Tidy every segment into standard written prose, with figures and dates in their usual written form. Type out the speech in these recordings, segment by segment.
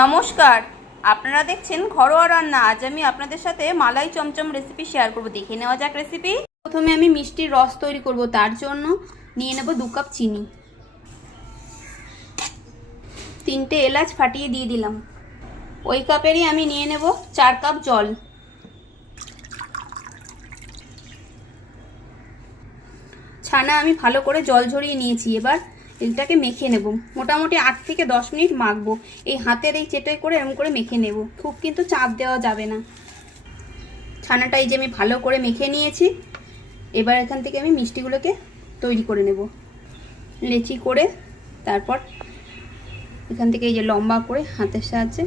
নমস্কার, আপনারা দেখছেন ঘরোয়া রান্না। আজ আমি আপনাদের সাথে মালাই চমচম রেসিপি শেয়ার করব। দেখে নেওয়া যাক রেসিপি। প্রথমে আমি মিষ্টির রস তৈরি করব। তার জন্য নিয়ে নেব 2 কাপ চিনি, 3টে এলাচ ফাটিয়ে দিয়ে দিলাম। ওই কাপেরই আমি নিয়ে নেব 4 কাপ জল। ছানা আমি ভালো করে জল ঝরিয়ে নিয়েছি। এবার এটাকে মেখে নেব। মোটামুটি 8 থেকে 10 মিনিট মাখবো। এই হাতের এই চেটোয় করে এরকম করে মেখে নেব। খুব কিন্তু চাপ দেওয়া যাবে না। ছানাটা এই যে আমি ভালো করে মেখে নিয়েছি। এবার এখান থেকে আমি মিষ্টিগুলোকে তৈরি করে নেব লেচি করে। তারপর এখান থেকে এই যে লম্বা করে হাতের সাহায্যে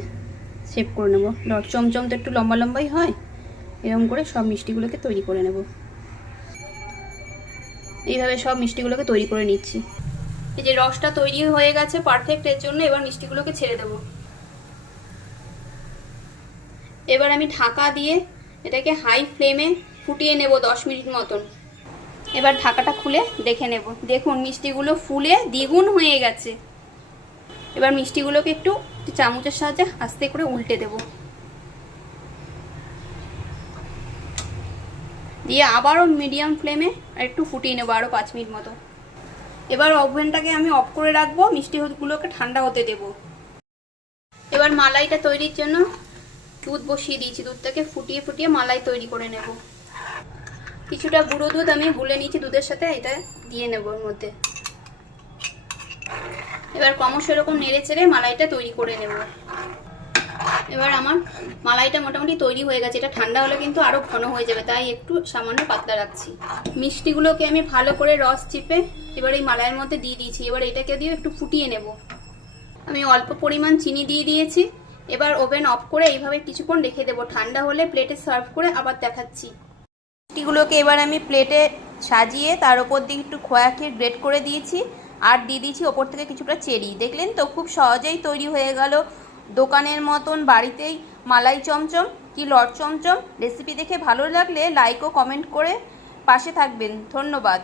শেপ করে নেব। চমচম তো একটু লম্বা লম্বাই হয়। এরকম করে সব মিষ্টিগুলোকে তৈরি করে নেব। এইভাবে সব মিষ্টিগুলোকে তৈরি করে নিচ্ছি। এই যে রসটা তৈরি হয়ে গেছে পারফেক্ট, এর জন্য এবার মিষ্টিগুলোকে ছেড়ে দেব। এবার আমি ঢাকা দিয়ে এটাকে হাই ফ্লেমে ফুটিয়ে নেব 10 মিনিট মতন। এবার ঢাকাটা খুলে দেখে নেব। দেখুন মিষ্টিগুলো ফুলে দ্বিগুণ হয়ে গেছে। এবার মিষ্টিগুলোকে একটু চামচের সাহায্যে আস্তে করে উল্টে দেব, দিয়ে আবারও মিডিয়াম ফ্লেমে একটু ফুটিয়ে নেব আরও 5 মিনিট মতো। এবার ওভেনটাকে আমি অফ করে রাখবো, মিষ্টিগুলোকে ঠান্ডা হতে দেব। এবার মালাইটা তৈরির জন্য দুধ বসিয়ে দিয়েছি। দুধটাকে ফুটিয়ে ফুটিয়ে মালাই তৈরি করে নেব। কিছুটা গুঁড়ো দুধ আমি গুলে নিয়েছি দুধের সাথে, এটা দিয়ে নেব ওর মধ্যে। এবার ক্রমশ এরকম নেড়ে চেড়ে মালাইটা তৈরি করে নেব। এবার আমার মালাইটা মোটামুটি তৈরি হয়ে গেছে। এটা ঠান্ডা হলে কিন্তু আরো ঘন হয়ে যাবে, তাই একটু সামান্য পাতলা রাখছি। মিষ্টিগুলোকে আমি ভালো করে রস চিপে এবার এই মালাইয়ের মধ্যে দিয়ে দিয়েছি। এবার এটাকে দিয়ে একটু ফুটিয়ে নেব। আমি অল্প পরিমাণ চিনি দিয়ে দিয়েছি। এবার ওভেন অফ করে এইভাবে কিছুক্ষণ রেখে দেবো। ঠান্ডা হলে প্লেটে সার্ভ করে আবার দেখাচ্ছি। মিষ্টিগুলোকে এবার আমি প্লেটে সাজিয়ে তার ওপর দিয়ে একটু খোয়া ক্ষীর গ্রেট করে দিয়েছি, আর দিয়ে দিয়েছি ওপর থেকে কিছুটা চেরি। দেখলেন তো, খুব সহজেই তৈরি হয়ে গেল দোকানের মতন বাড়িতেই মালাই চমচম কি লট চমচম। রেসিপি দেখে ভালো লাগলে লাইক ও কমেন্ট করে পাশে থাকবেন। ধন্যবাদ।